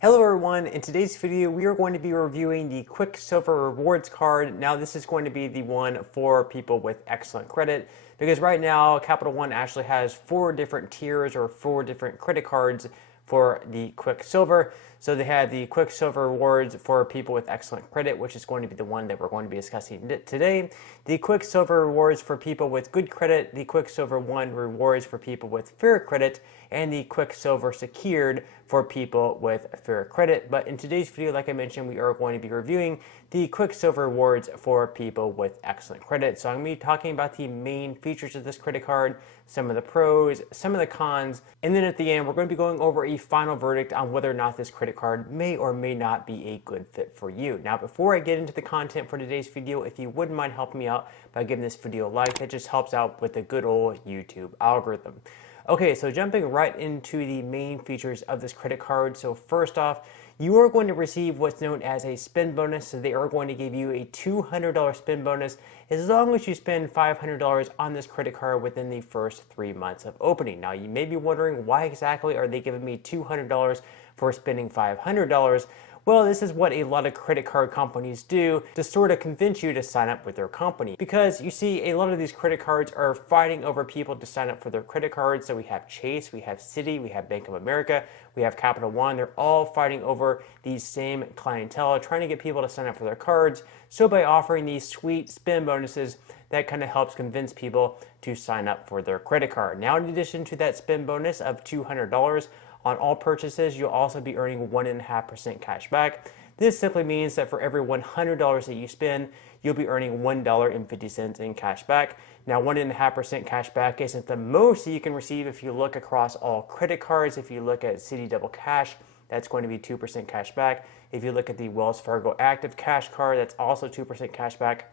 Hello everyone, in today's video we are going to be reviewing the Quicksilver rewards card. Now this is going to be the one for people with excellent credit because right now Capital One actually has 4 different tiers or 4 different credit cards for the Quicksilver. So they have the Quicksilver rewards for people with excellent credit, which is going to be the one that we're going to be discussing today. The Quicksilver rewards for people with good credit, the Quicksilver One rewards for people with fair credit, and the Quicksilver secured for people with fair credit. But in today's video, like I mentioned, we are going to be reviewing the Quicksilver rewards for people with excellent credit. So I'm going to be talking about the main features of this credit card, some of the pros, some of the cons, and then at the end, we're going to be going over a final verdict on whether or not this credit card may or may not be a good fit for you. Now, before I get into the content for today's video, if you wouldn't mind helping me out by giving this video a like, that just helps out with the good old YouTube algorithm. Okay, so jumping right into the main features of this credit card. So first off, you are going to receive what's known as a spend bonus. So they are going to give you a $200 spend bonus as long as you spend $500 on this credit card within the first 3 months of opening. Now, you may be wondering, why exactly are they giving me $200 for spending $500? Well, this is what a lot of credit card companies do to sort of convince you to sign up with their company. Because you see, a lot of these credit cards are fighting over people to sign up for their credit cards. So we have Chase, we have Citi, we have Bank of America, we have Capital One. They're all fighting over these same clientele, trying to get people to sign up for their cards. So by offering these sweet spend bonuses, that kind of helps convince people to sign up for their credit card. Now, in addition to that spend bonus of $200, on all purchases, you'll also be earning 1.5% cash back. This simply means that for every $100 that you spend, you'll be earning $1.50 in cash back. Now, 1.5% cash back isn't the most that you can receive if you look across all credit cards. If you look at Citi Double Cash, that's going to be 2% cash back. If you look at the Wells Fargo Active Cash Card, that's also 2% cash back.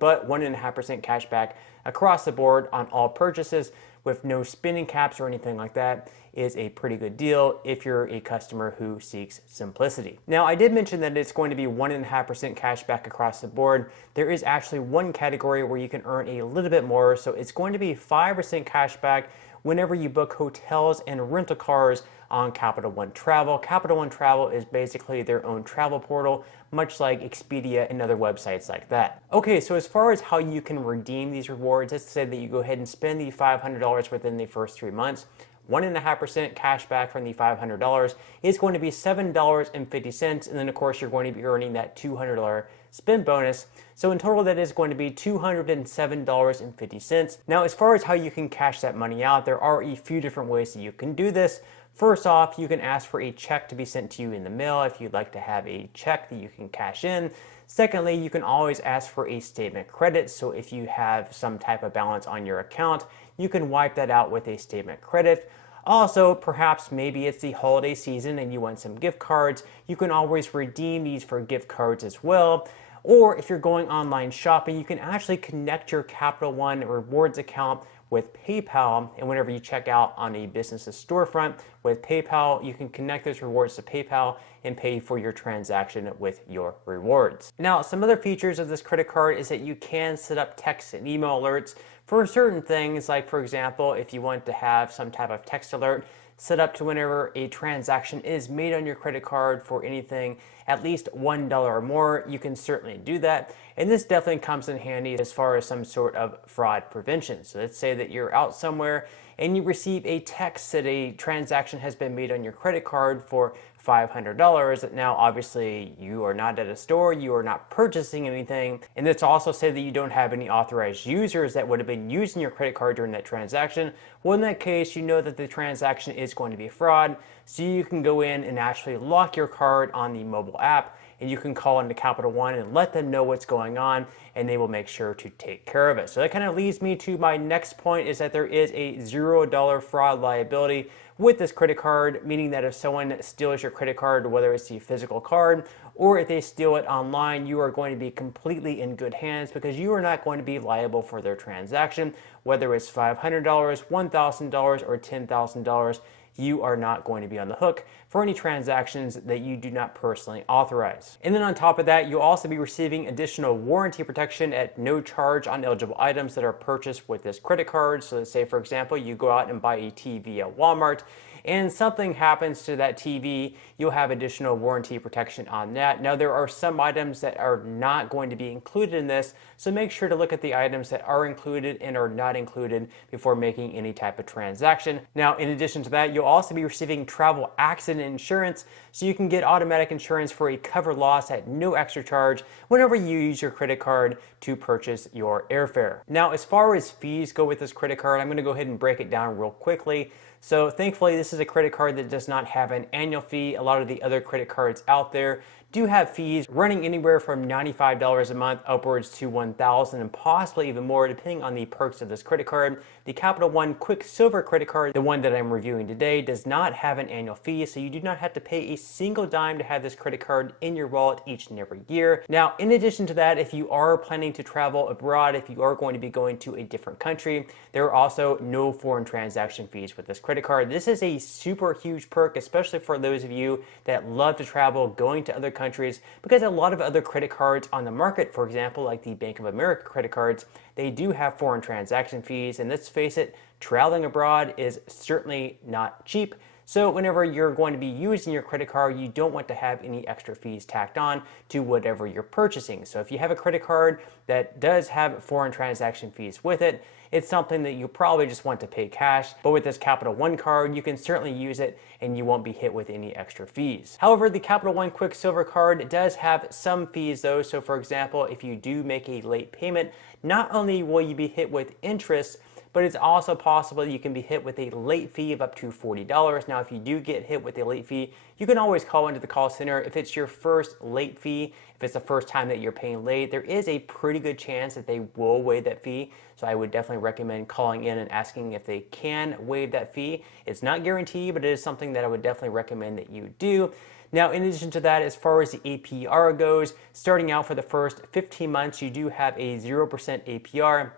But 1.5% cash back across the board on all purchases with no spending caps or anything like that is a pretty good deal if you're a customer who seeks simplicity. Now, I did mention that it's going to be 1.5% cash back across the board. There is actually one category where you can earn a little bit more, so it's going to be 5% cash back whenever you book hotels and rental cars on Capital One Travel. Capital One Travel is basically their own travel portal, much like Expedia and other websites like that. Okay, so as far as how you can redeem these rewards, let's say that you go ahead and spend the $500 within the first 3 months. 1.5% cash back from the $500 is going to be $7.50, and then of course you're going to be earning that $200 spend bonus. So in total, that is going to be $207.50. Now, as far as how you can cash that money out, there are a few different ways that you can do this. First off, you can ask for a check to be sent to you in the mail if you'd like to have a check that you can cash in. Secondly, you can always ask for a statement credit. So if you have some type of balance on your account, you can wipe that out with a statement credit. Also, perhaps maybe it's the holiday season and you want some gift cards. You can always redeem these for gift cards as well. Or if you're going online shopping, you can actually connect your Capital One rewards account with PayPal, and whenever you check out on a business's storefront with PayPal, you can connect those rewards to PayPal and pay for your transaction with your rewards. Now, some other features of this credit card is that you can set up text and email alerts for certain things, like for example, if you want to have some type of text alert set up to whenever a transaction is made on your credit card for anything at least $1 or more, you can certainly do that. And this definitely comes in handy as far as some sort of fraud prevention. So let's say that you're out somewhere and you receive a text that a transaction has been made on your credit card for $500. Now, obviously, you are not at a store, you are not purchasing anything. And this also say that you don't have any authorized users that would have been using your credit card during that transaction. Well, in that case, you know that the transaction is going to be a fraud. So you can go in and actually lock your card on the mobile app, and you can call into Capital One and let them know what's going on, and they will make sure to take care of it. So that kind of leads me to my next point, is that there is a $0 fraud liability with this credit card, meaning that if someone steals your credit card, whether it's the physical card or if they steal it online, you are going to be completely in good hands because you are not going to be liable for their transaction, whether it's $500, $1,000, or $10,000. You are not going to be on the hook for any transactions that you do not personally authorize. And then on top of that, you'll also be receiving additional warranty protection at no charge on eligible items that are purchased with this credit card. So let's say, for example, you go out and buy a TV at Walmart and something happens to that TV, you'll have additional warranty protection on that. Now, there are some items that are not going to be included in this, so make sure to look at the items that are included and are not included before making any type of transaction. Now, in addition to that, you'll also be receiving travel accident insurance, so you can get automatic insurance for a covered loss at no extra charge whenever you use your credit card to purchase your airfare. Now, as far as fees go with this credit card, I'm going to go ahead and break it down real quickly. So thankfully, this is a credit card that does not have an annual fee. A lot of the other credit cards out there do have fees running anywhere from $95 a month upwards to $1,000 and possibly even more depending on the perks of this credit card. The Capital One Quicksilver credit card, the one that I'm reviewing today, does not have an annual fee, so you do not have to pay a single dime to have this credit card in your wallet each and every year. Now, in addition to that, if you are planning to travel abroad, if you are going to be going to a different country, there are also no foreign transaction fees with this credit card. This is a super huge perk, especially for those of you that love to travel, going to other countries, because a lot of other credit cards on the market, for example, like the Bank of America credit cards, they do have foreign transaction fees, and let's face it, traveling abroad is certainly not cheap. So whenever you're going to be using your credit card, you don't want to have any extra fees tacked on to whatever you're purchasing. So if you have a credit card that does have foreign transaction fees with it, it's something that you probably just want to pay cash. But with this Capital One card, you can certainly use it and you won't be hit with any extra fees. However, the Capital One Quicksilver card does have some fees though. So for example, if you do make a late payment, not only will you be hit with interest, but it's also possible you can be hit with a late fee of up to $40. Now, if you do get hit with a late fee, you can always call into the call center. If it's your first late fee, if it's the first time that you're paying late, there is a pretty good chance that they will waive that fee. So I would definitely recommend calling in and asking if they can waive that fee. It's not guaranteed, but it is something that I would definitely recommend that you do. Now, in addition to that, as far as the APR goes, starting out for the first 15 months, you do have a 0% APR.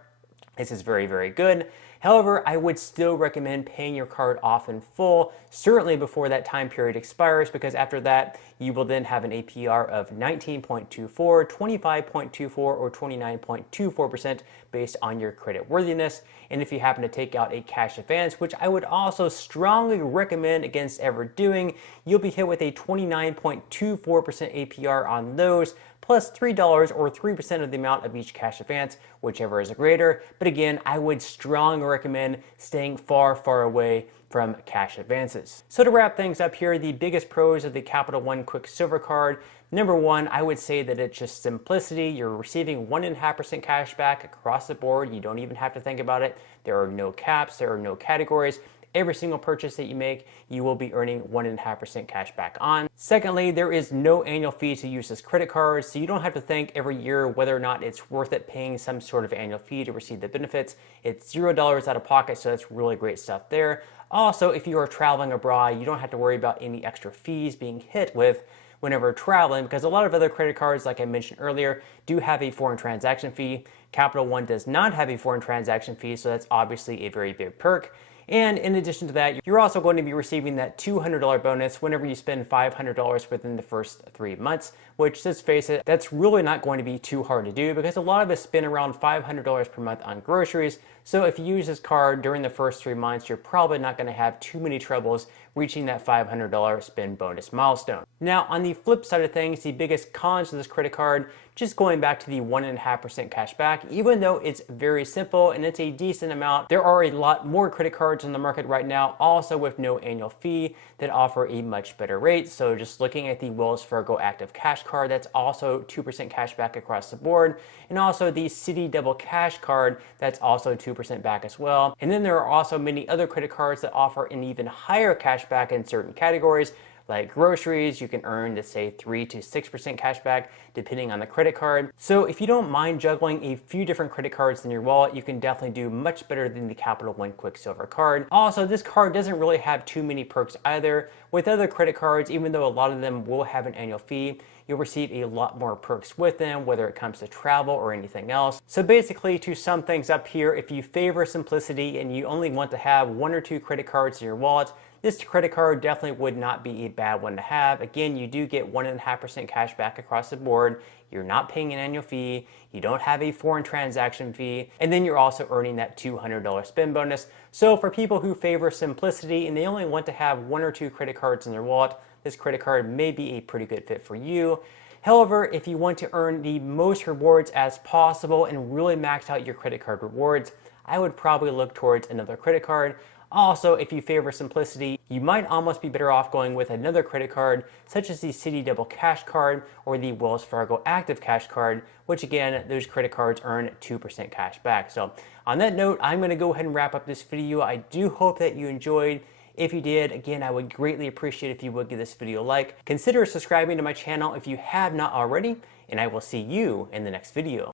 This is very, very good. However, I would still recommend paying your card off in full, certainly before that time period expires, because after that, you will then have an APR of 19.24, 25.24, or 29.24% based on your credit worthiness. And if you happen to take out a cash advance, which I would also strongly recommend against ever doing, you'll be hit with a 29.24% APR on those, plus $3 or 3% of the amount of each cash advance, whichever is greater. But again, I would strongly recommend staying far, far away from cash advances. So to wrap things up here, the biggest pros of the Capital One Quicksilver card. Number one, I would say that it's just simplicity. You're receiving 1.5% cash back across the board. You don't even have to think about it. There are no caps, there are no categories. Every single purchase that you make, you will be earning 1.5% cash back on. Secondly, there is no annual fee to use this credit card, so you don't have to think every year whether or not it's worth it paying some sort of annual fee to receive the benefits. It's $0 out of pocket, so that's really great stuff there. Also, if you are traveling abroad, you don't have to worry about any extra fees being hit with whenever traveling, because a lot of other credit cards, like I mentioned earlier, do have a foreign transaction fee. Capital One does not have a foreign transaction fee, so that's obviously a very big perk. And in addition to that, you're also going to be receiving that $200 bonus whenever you spend $500 within the first 3 months, which, let's face it, that's really not going to be too hard to do because a lot of us spend around $500 per month on groceries. So if you use this card during the first 3 months, you're probably not going to have too many troubles reaching that $500 spend bonus milestone. Now, on the flip side of things, the biggest cons of this credit card, just going back to the 1.5% cash back, even though it's very simple and it's a decent amount, there are a lot more credit cards on the market right now, also with no annual fee, that offer a much better rate. So just looking at the Wells Fargo Active Cash Card, that's also 2% cash back across the board. And also the Citi Double Cash Card, that's also 2% back as well. And then there are also many other credit cards that offer an even higher cash back in certain categories. Like groceries, you can earn, let's say, 3 to 6% cash back depending on the credit card. So if you don't mind juggling a few different credit cards in your wallet, you can definitely do much better than the Capital One Quicksilver card. Also, this card doesn't really have too many perks either. With other credit cards, even though a lot of them will have an annual fee, you'll receive a lot more perks with them, whether it comes to travel or anything else. So basically, to sum things up here, if you favor simplicity and you only want to have 1 or 2 credit cards in your wallet, this credit card definitely would not be a bad one to have. Again, you do get 1.5% cash back across the board. You're not paying an annual fee. You don't have a foreign transaction fee. And then you're also earning that $200 spend bonus. So for people who favor simplicity and they only want to have 1 or 2 credit cards in their wallet, this credit card may be a pretty good fit for you. However, if you want to earn the most rewards as possible and really max out your credit card rewards, I would probably look towards another credit card. Also, if you favor simplicity, you might almost be better off going with another credit card, such as the Citi Double Cash Card or the Wells Fargo Active Cash Card, which again, those credit cards earn 2% cash back. So on that note, I'm going to go ahead and wrap up this video. I do hope that you enjoyed. If you did, again, I would greatly appreciate if you would give this video a like. Consider subscribing to my channel if you have not already, and I will see you in the next video.